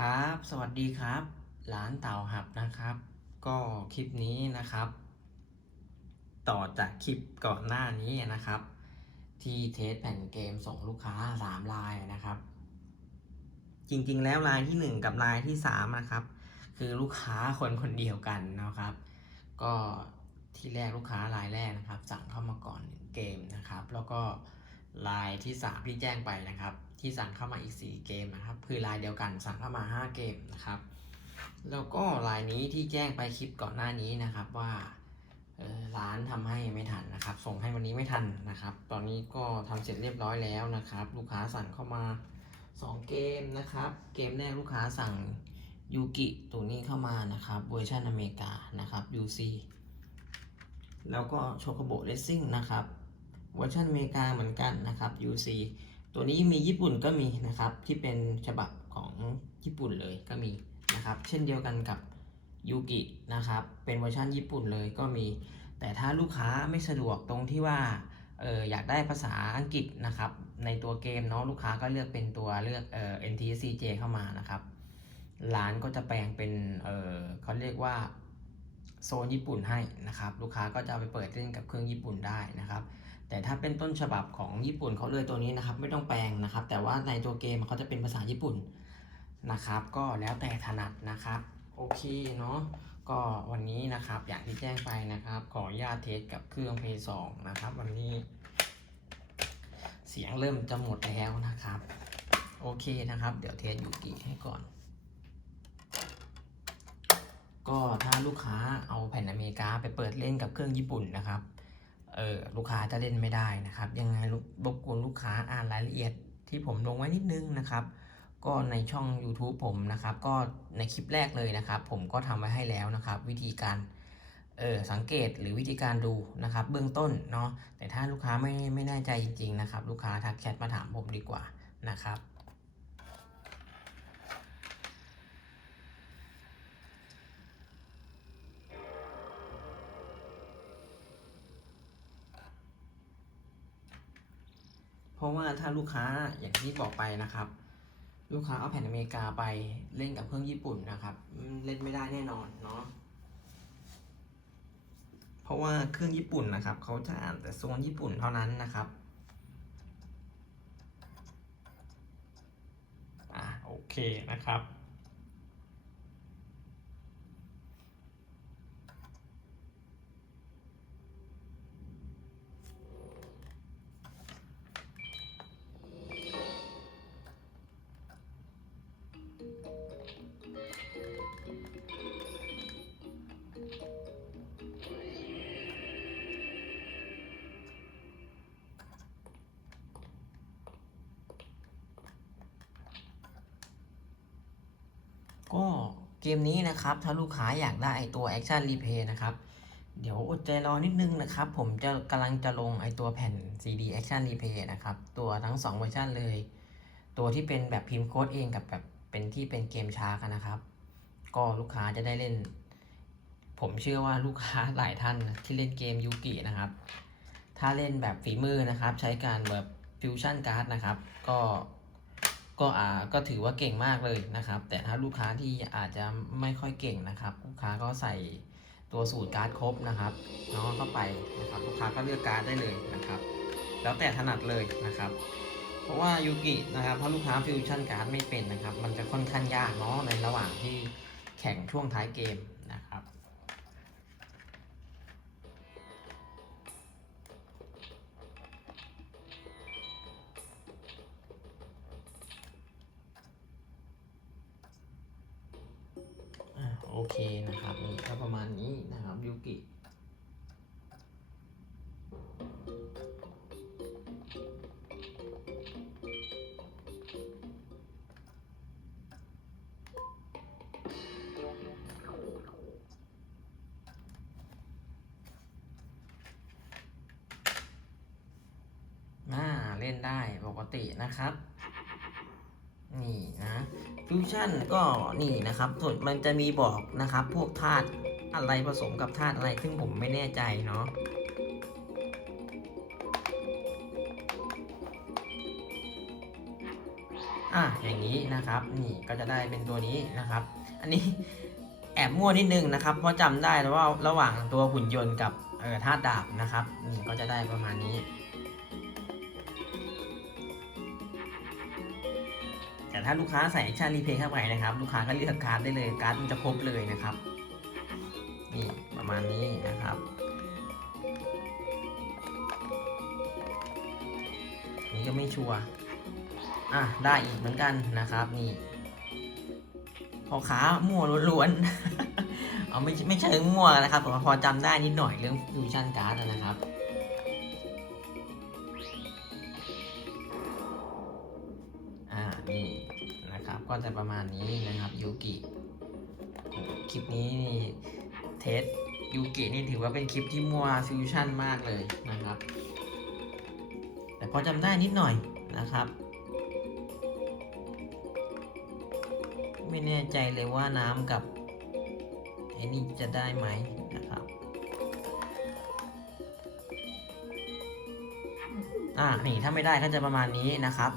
ครับ สวัสดีครับ ร้านเต่าหับนะครับ ก็คลิปนี้นะครับ ต่อจากคลิปก่อนหน้านี้นะครับ ที่เทสแผ่นเกมส่งลูกค้าสามลายนะครับ จริงๆแล้วลายที่หนึ่งกับลายที่สามนะครับ คือลูกค้าคนคนเดียวกันนะครับ ก็ที่แรกลูกค้ารายแรกนะครับ สั่งเข้ามาก่อนเกมนะครับ แล้วก็ ลายที่สามที่แจ้งไปนะครับ ที่สั่งเข้ามาอีก 4 เกมนะครับ คือลายเดียวกันสั่งเข้ามา 5 เกมนะครับ แล้วก็ลายนี้ที่แจ้งไปคลิปก่อนหน้านี้นะครับว่าร้านทำให้ไม่ทันนะครับ ส่งให้วันนี้ไม่ทันนะครับ ตอนนี้ก็ทำเสร็จเรียบร้อยแล้วนะครับ ลูกค้าสั่งเข้ามา 2 เกมนะครับ เกมแรกลูกค้าสั่งยูกิตัวนี้เข้ามานะครับเวอร์ชันอเมริกานะครับ UC แล้วก็โชโกโบเลสซิ่งนะครับ เวอร์ชันอเมริกาเหมือนกันนะครับ UC ตัวนี้มีญี่ปุ่นก็มีนะครับที่เป็นฉบับของญี่ปุ่นเลยก็มีนะครับเช่นเดียวกันกับยูกินะครับเป็นเวอร์ชันญี่ปุ่นเลยก็มี แต่ถ้าลูกค้าไม่สะดวกตรงที่ว่าเอออยากได้ภาษาอังกฤษนะครับในตัวเกมเนาะลูกค้าก็เลือกเป็นตัวเลือกเอ่อ NTSCJ เข้ามานะครับร้านก็จะแปลงเป็นเออเขาเรียกว่าโซนญี่ปุ่นให้นะครับลูกค้าก็จะไปเปิดเล่นกับเครื่องญี่ปุ่นได้นะครับ แต่ถ้าเป็นต้นฉบับของญี่ปุ่นเขาเลยตัวนี้นะครับ ไม่ต้องแปลงนะครับ แต่ว่าในตัวเกมเขาจะเป็นภาษาญี่ปุ่นนะครับ ก็แล้วแต่ถนัดนะครับ โอเคเนาะก็วันนี้นะครับอย่างที่แจ้งไปนะครับ ขออนุญาตเทสกับเครื่อง p 2นะครับ วันนี้ เสียงเริ่มจะหมดแล้วนะครับ โอเคนะครับ เดี๋ยวเทสยูกิให้ก่อน ก็ถ้าลูกค้าเอาแผ่นอเมริกาไปเปิดเล่นกับเครื่องญี่ปุ่นนะครับ เออลูกค้าจะเล่นไม่ได้นะครับ ยังไงรบกวนลูกค้าอ่านรายละเอียดที่ผมลงไว้นิดนึงนะครับ ก็ในช่อง YouTube ผมนะครับ ก็ในคลิปแรกเลยนะครับ ผมก็ทำไว้ให้แล้วนะครับ วิธีการเออสังเกตหรือวิธีการดูนะครับ เบื้องต้นเนาะแต่ถ้าลูกค้าไม่ไม่แน่ใจจริง ๆ นะครับ ลูกค้าทักแชทมาถามผมดีกว่านะครับ ราะว่าถ้าลูกค้าอย่างที่บอกไปนะครับ ลูกค้าเอาแผ่นอเมริกาไปเล่นกับเครื่องญี่ปุ่นนะครับเล่นไม่ได้แน่นอนเนาะเพราะว่าเครื่องญี่ปุ่นนะครับเขาจะอ่านแต่โซนญี่ปุ่นเท่านั้นนะครับอ่าโอเคนะครับ เกมนี้นะครับ ถ้าลูกค้าอยากได้ตัว Action Replay นะครับ เดี๋ยวอดใจรอนิดนึงนะครับ ผมจะกำลังจะลงไอตัวแผ่น CD Action Replay นะครับ ตัวทั้ง 2 เวอร์ชันเลย ตัวที่เป็นแบบพิมพ์โค้ดเองกับแบบเป็นที่เป็นเกมชาร์กนะครับ ก็ลูกค้าจะได้เล่น ผมเชื่อว่าลูกค้าหลายท่านนะที่เล่นเกมยูกินะครับ ถ้าเล่นแบบฝีมือนะครับ ใช้การแบบฟิวชั่นการ์ดนะครับ ก็ ก็อ่าก็ถือว่าเก่งมากเลยนะครับ แต่ถ้าลูกค้าที่อาจจะไม่ค่อยเก่งนะครับ ลูกค้าก็ใส่ตัวสูตรการ์ดครบนะครับเนาะเข้าไปนะครับ ลูกค้าก็เลือกการ์ดได้เลยนะครับ แล้วแต่ถนัดเลยนะครับ เพราะว่ายูกินะครับถ้าลูกค้าฟิวชั่นการ์ดไม่เป็นนะครับ มันจะค่อนข้างยากเนาะในระหว่างที่แข่งช่วงท้ายเกม เล่นได้ปกตินะครับ นี่นะฟิวชั่นก็นี่นะครับส่วนมันจะมีบอกนะครับ พวกธาตุอะไรผสมกับธาตุอะไรซึ่งผมไม่แน่ใจเนาะอะอย่างนี้นะครับ นี่ก็จะได้เป็นตัวนี้นะครับ อันนี้แอบมั่วนิดนึงนะครับ เพราะจำได้แล้วว่าระหว่างตัวหุ่นยนต์กับเอ่อธาตุดาบนะครับนี่ก็จะได้ประมาณนี้ ถ้าลูกค้าใส่แอคชั่นรีเพย์เข้าไปนะครับ ลูกค้าก็เลือกการ์ดได้เลยการ์ดมันจะครบเลยนะครับนี่ประมาณนี้นะครับนนี้ก็ไม่ชัวร์อะได้อีกเหมือนกันนะครับนี่พอขามั่วล้วนๆเอาไม่ไม่เชิงมั่วนะครับแต่พอจำได้นิดหน่อยเรื่องฟิวชั่นการ์ดนะครับ ก็จะประมาณนี้นะครับยูกิคลิปนี้เทสยูกินี่ถือว่าเป็นคลิปที่มัวฟิวชั่นมากเลยนะครับ แต่พอจำได้นิดหน่อยนะครับไม่แน่ใจเลยว่าน้ำกับไอ้นี่จะได้ไหมนะครับ อ่า นี่ถ้าไม่ได้ก็จะประมาณนี้นะครับ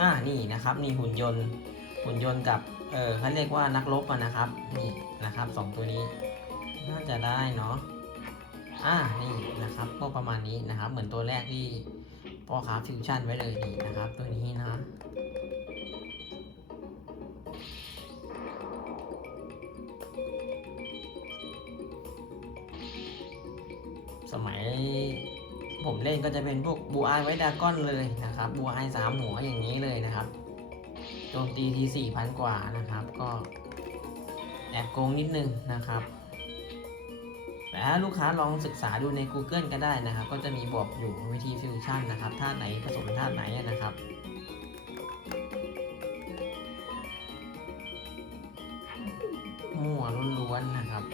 อ่านี่นะครับนี่หุ่นยนต์หุ่นยนต์กับเออเขาเรียกว่านักรบนะครับนี่นะครับสองตัวนี้ น่าจะได้เนาะอ่านี่นะครับก็ประมาณนี้นะครับ เหมือนตัวแรกที่พ่อค้าฟิวชั่นไว้เลยนี่นะครับ ตัวนี้นะสมัย ผมเล่นก็จะเป็นพวกบูอไว้ดากอนเลยนะครับบูอสามหัวอย่างนี้เลยนะครับโจมตีทีสี่พันกว่านะครับ ก็แอบโกงนิดนึงนะครับแต่ถ้าลูกค้าลองศึกษาดูใน Google ก็ได้นะครับ ก็จะมีบอกอยู่วิธีฟิวชั่นนะครับธาตุไหนผสมธาตุไหนนะครับมั่วล้วนๆนะครับ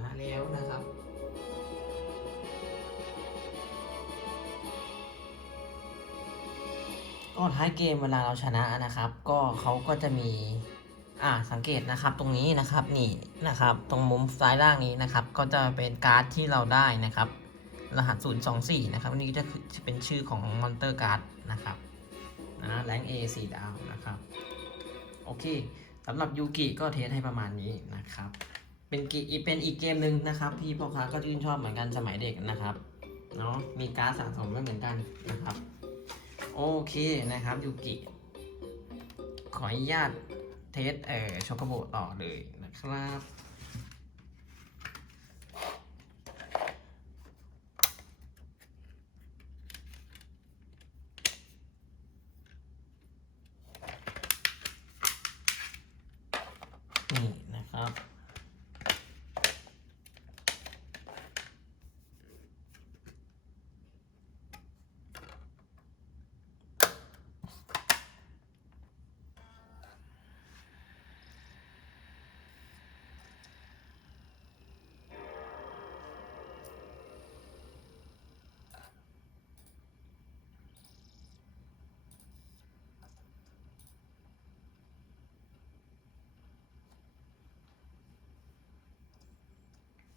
นี่านะแล้วนะครับก็ท้ายเกมเวลาเราชนะนะครับ ก็เขาก็จะมีอ่าสังเกตนะครับตรงนี้นะครับนี่นะครับ ตรงมุมซ้ายล่างนี้นะครับ ก็จะเป็นการ์ดที่เราได้นะครับ รหัส 024 นะครับอันนี้ก็จะจะเป็นชื่อของมอนเตอร์การ์ดนะครับนะแรง A 4ดาวนะครับ โอเคสำหรับยูกิก็เทสให้ประมาณนี้นะครับ เป็นกีเป็นอีกเกมหนึ่งนะครับ ที่พ่อค้าก็ชื่นชอบเหมือนกันสมัยเด็กนะครับเนาะมีการ์ดสะสมไว้เหมือนกันนะครับ โอเคนะครับยูกิขออนุญาตเทสเอ่อช็อกโกโบต่อเลยนะครับ นี่นะครับ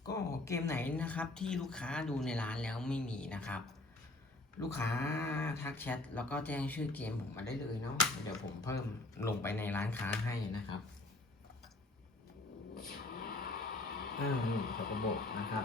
ก็เกมไหนนะครับที่ลูกค้าดูในร้านแล้วไม่มีนะครับ ลูกค้าทักแชทแล้วก็แจ้งชื่อเกมผมมาได้เลยเนาะเดี๋ยวผมเพิ่มลงไปในร้านค้าให้นะครับอืมนี่ช็อกโกโบนะครับ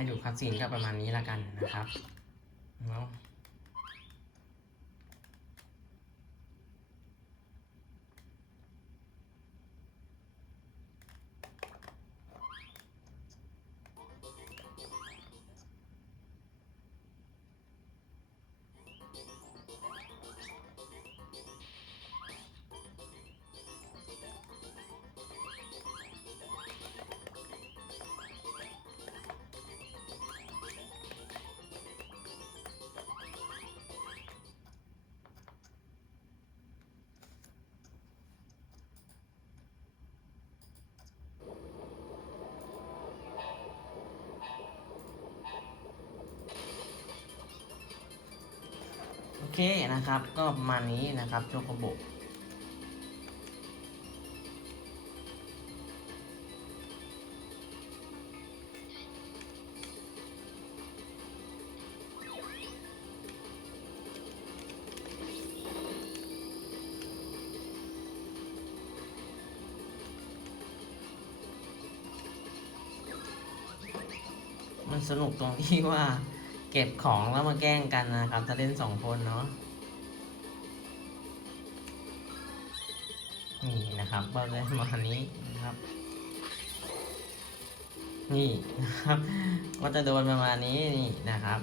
ให้ดูคัดซีนก็ประมาณนี้ละกันนะครับ นะครับ ก็ประมาณนี้นะครับโชโกโบมันสนุกตรงที่ว่า เก็บของแล้วมาแกล้งกันนะครับถ้าเล่นสองคนเนาะนี่นะครับก็เลยมาอันนี้นะครับ นี่นะครับ ก็จะโดนประมาณนี้นี่นะครับ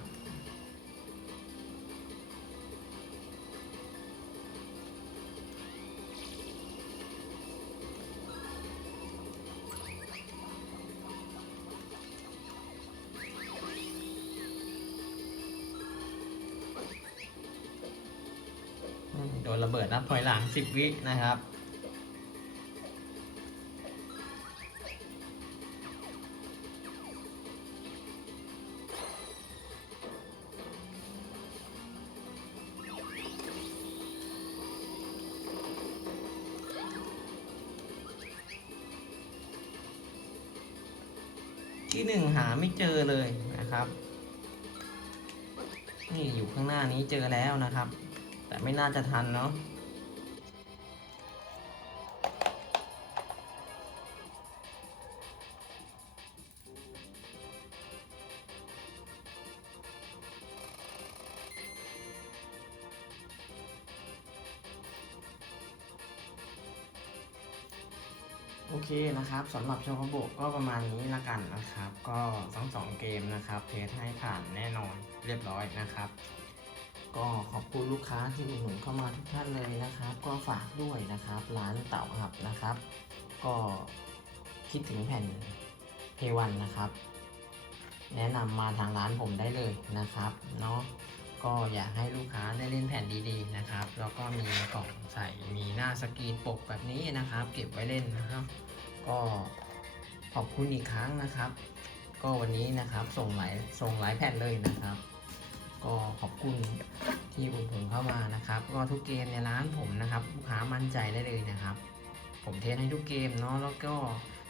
ถอยหลังสิบวินะครับ ที่หนึ่งหาไม่เจอเลยนะครับ นี่อยู่ข้างหน้านี้เจอแล้วนะครับ แต่ไม่น่าจะทันเนาะ เคนะครับสำหรับโชคโบกก็ประมาณนี้ละกันนะครับ ก็ทั้งสองเกมนะครับ เทสให้ผ่านแน่นอนเรียบร้อยนะครับ ก็ขอบคุณลูกค้าที่อุดหนุนเข้ามาทุกท่านเลยนะครับ ก็ฝากด้วยนะครับ ร้านเต่าหับนะครับ ก็คิดถึงแผ่นเพวันนะครับ แนะนำมาทางร้านผมได้เลยนะครับเนาะก็อยากให้ลูกค้าได้เล่นแผ่นดีๆนะครับ แล้วก็มีกล่องใส่มีหน้าสกรีนปกแบบนี้นะครับ เก็บไว้เล่นนะครับ ก็ขอบคุณอีกครั้งนะครับ ก็วันนี้นะครับส่งหลายส่งหลายแผ่นเลยนะครับ ก็ขอบคุณที่อุดหนุนเข้ามานะครับ ก็ทุกเกมในร้านผมนะครับลูกค้ามั่นใจได้เลยนะครับ ผมเทสให้ทุกเกมเนาะแล้วก็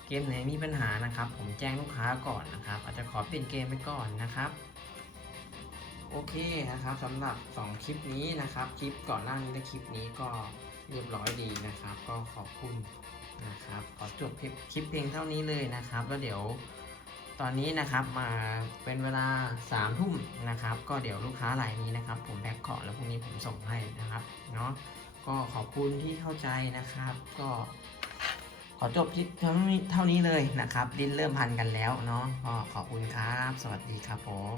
เกมไหนมีปัญหานะครับ ผมแจ้งลูกค้าก่อนนะครับ อาจจะขอเปลี่ยนเกมไปก่อนนะครับโอเคนะครับสำหรับ 2 คลิปนี้นะครับ คลิปก่อนหน้านี้และคลิปนี้ก็เรียบร้อยดีนะครับ ก็ขอบคุณ นะครับขอจบคลิปเพียงเท่านี้เลยนะครับ แล้วเดี๋ยวตอนนี้นะครับมาเป็นเวลา3ามทุ่มนะครับ ก็เดี๋ยวลูกค้ารายนี้นะครับ ผมแพ็คของแล้วพรุ่งนี้ผมส่งให้นะครับเนาะก็ขอบคุณที่เข้าใจนะครับ ก็ขอจบคลิปเท่านี้เท่านี้เลยนะครับ ลิ้นเริ่มพันกันแล้วเนาะก็ขอบคุณครับ สวัสดีครับผม